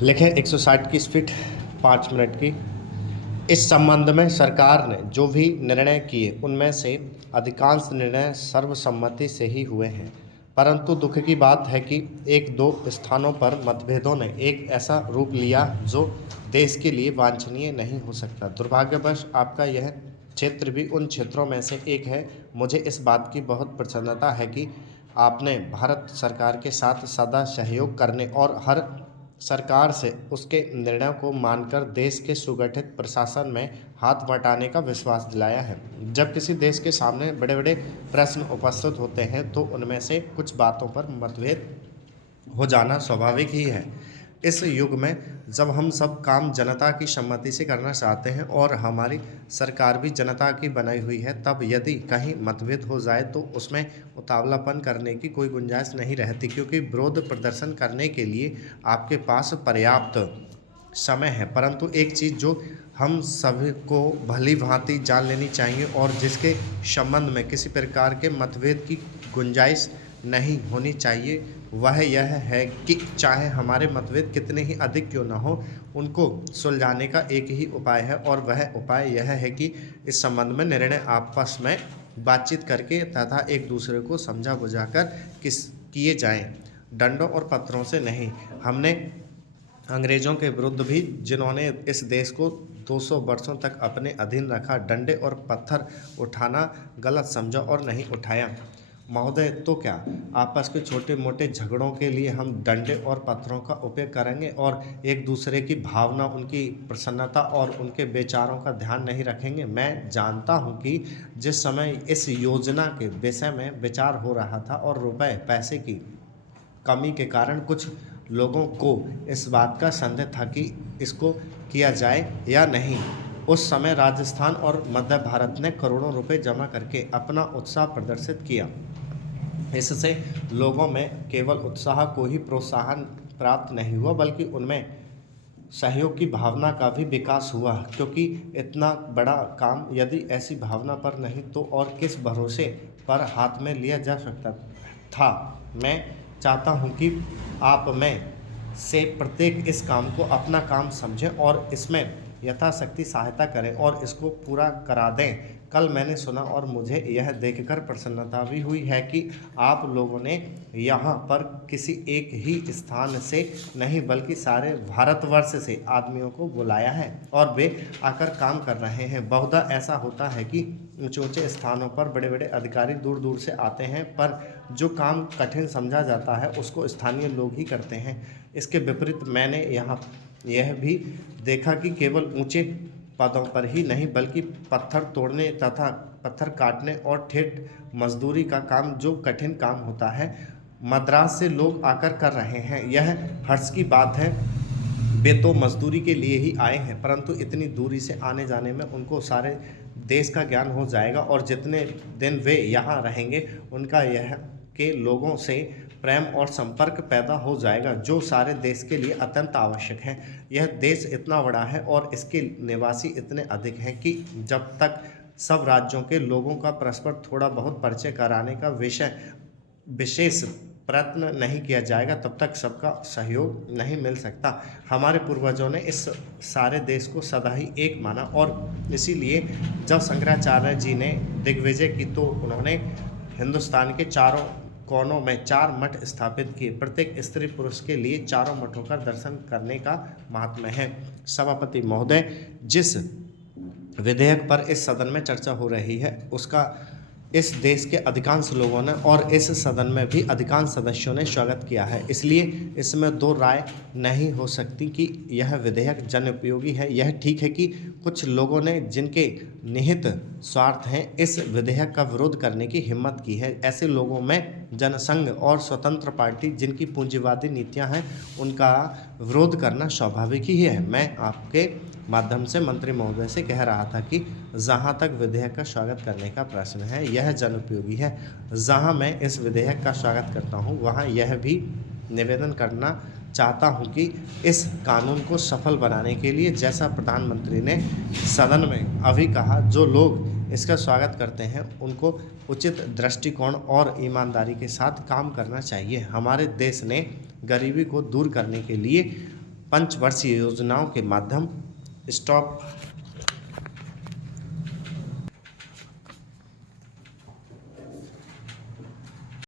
लिखें 160 की speed 5 minute की। इस संबंध में सरकार ने जो भी निर्णय किए उनमें से अधिकांश निर्णय सर्वसम्मति से ही हुए हैं, परंतु दुख की बात है कि एक दो स्थानों पर मतभेदों ने एक ऐसा रूप लिया जो देश के लिए वांछनीय नहीं हो सकता। दुर्भाग्यवश आपका यह क्षेत्र भी उन क्षेत्रों में से एक है। मुझे इस बात की बहुत प्रसन्नता है कि आपने भारत सरकार के साथ सदा सहयोग करने और हर सरकार से उसके निर्णयों को मानकर देश के सुगठित प्रशासन में हाथ बटाने का विश्वास दिलाया है। जब किसी देश के सामने बड़े बड़े प्रश्न उपस्थित होते हैं तो उनमें से कुछ बातों पर मतभेद हो जाना स्वाभाविक ही है। इस युग में जब हम सब काम जनता की सम्मति से करना चाहते हैं और हमारी सरकार भी जनता की बनाई हुई है, तब यदि कहीं मतभेद हो जाए तो उसमें उतावलापन करने की कोई गुंजाइश नहीं रहती, क्योंकि विरोध प्रदर्शन करने के लिए आपके पास पर्याप्त समय है। परंतु एक चीज़ जो हम सभी को भली भांति जान लेनी चाहिए और जिसके संबंध में किसी प्रकार के मतभेद की गुंजाइश नहीं होनी चाहिए, वह यह है कि चाहे हमारे मतभेद कितने ही अधिक क्यों न हो, उनको सुलझाने का एक ही उपाय है, और वह उपाय यह है कि इस संबंध में निर्णय आपस में बातचीत करके तथा एक दूसरे को समझा बुझाकर किए जाएं, डंडों और पत्थरों से नहीं। हमने अंग्रेज़ों के विरुद्ध भी, जिन्होंने इस देश को 200 वर्षों तक अपने अधीन रखा, डंडे और पत्थर उठाना गलत समझा और नहीं उठाया। महोदय, तो क्या आपस के छोटे मोटे झगड़ों के लिए हम डंडे और पत्थरों का उपयोग करेंगे और एक दूसरे की भावना, उनकी प्रसन्नता और उनके विचारों का ध्यान नहीं रखेंगे? मैं जानता हूं कि जिस समय इस योजना के विषय में विचार हो रहा था और रुपए पैसे की कमी के कारण कुछ लोगों को इस बात का संदेह था कि इसको किया जाए या नहीं, उस समय राजस्थान और मध्य भारत ने करोड़ों रुपए जमा करके अपना उत्साह प्रदर्शित किया। इससे लोगों में केवल उत्साह को ही प्रोत्साहन प्राप्त नहीं हुआ, बल्कि उनमें सहयोग की भावना का भी विकास हुआ, क्योंकि इतना बड़ा काम यदि ऐसी भावना पर नहीं तो और किस भरोसे पर हाथ में लिया जा सकता था। मैं चाहता हूं कि आप में से प्रत्येक इस काम को अपना काम समझें और इसमें यथाशक्ति सहायता करें और इसको पूरा करा दें। कल मैंने सुना और मुझे यह देखकर प्रसन्नता भी हुई है कि आप लोगों ने यहाँ पर किसी एक ही स्थान से नहीं बल्कि सारे भारतवर्ष से आदमियों को बुलाया है और वे आकर काम कर रहे हैं। बहुधा ऐसा होता है कि ऊंचे ऊंचे स्थानों पर बड़े बड़े अधिकारी दूर दूर से आते हैं, पर जो काम कठिन समझा जाता है उसको स्थानीय लोग ही करते हैं। इसके विपरीत मैंने यहाँ यह भी देखा कि केवल ऊंचे पदों पर ही नहीं बल्कि पत्थर तोड़ने तथा पत्थर काटने और ठेठ मजदूरी का काम, जो कठिन काम होता है, मद्रास से लोग आकर कर रहे हैं। यह हर्ष की बात है। वे तो मजदूरी के लिए ही आए हैं, परंतु इतनी दूरी से आने जाने में उनको सारे देश का ज्ञान हो जाएगा और जितने दिन वे यहाँ रहेंगे उनका यह के लोगों से प्रेम और संपर्क पैदा हो जाएगा, जो सारे देश के लिए अत्यंत आवश्यक है। यह देश इतना बड़ा है और इसके निवासी इतने अधिक हैं कि जब तक सब राज्यों के लोगों का परस्पर थोड़ा बहुत परिचय कराने का विशेष प्रयत्न नहीं किया जाएगा, तब तक सबका सहयोग नहीं मिल सकता। हमारे पूर्वजों ने इस सारे देश को सदा ही एक माना और इसीलिए जब शंकराचार्य जी ने दिग्विजय की तो उन्होंने हिंदुस्तान के चारों कोनों में 4 मठ स्थापित किए। प्रत्येक स्त्री पुरुष के लिए चारों मठों का दर्शन करने का महात्म्य है। सभापति महोदय, जिस विधेयक पर इस सदन में चर्चा हो रही है उसका इस देश के अधिकांश लोगों ने और इस सदन में भी अधिकांश सदस्यों ने स्वागत किया है, इसलिए इसमें दो राय नहीं हो सकती कि यह विधेयक जन उपयोगी है। यह ठीक है कि कुछ लोगों ने, जिनके निहित स्वार्थ हैं, इस विधेयक का विरोध करने की हिम्मत की है। ऐसे लोगों में जनसंघ और स्वतंत्र पार्टी, जिनकी पूंजीवादी नीतियां हैं, उनका विरोध करना स्वाभाविक ही है। मैं आपके माध्यम से मंत्री महोदय से कह रहा था कि जहां तक विधेयक का स्वागत करने का प्रश्न है, यह जन उपयोगी है। जहां मैं इस विधेयक का स्वागत करता हूं, वहां यह भी निवेदन करना चाहता हूं कि इस कानून को सफल बनाने के लिए, जैसा प्रधानमंत्री ने सदन में अभी कहा, जो लोग इसका स्वागत करते हैं उनको उचित दृष्टिकोण और ईमानदारी के साथ काम करना चाहिए। हमारे देश ने गरीबी को दूर करने के लिए पंचवर्षीय योजनाओं के माध्यम स्टॉप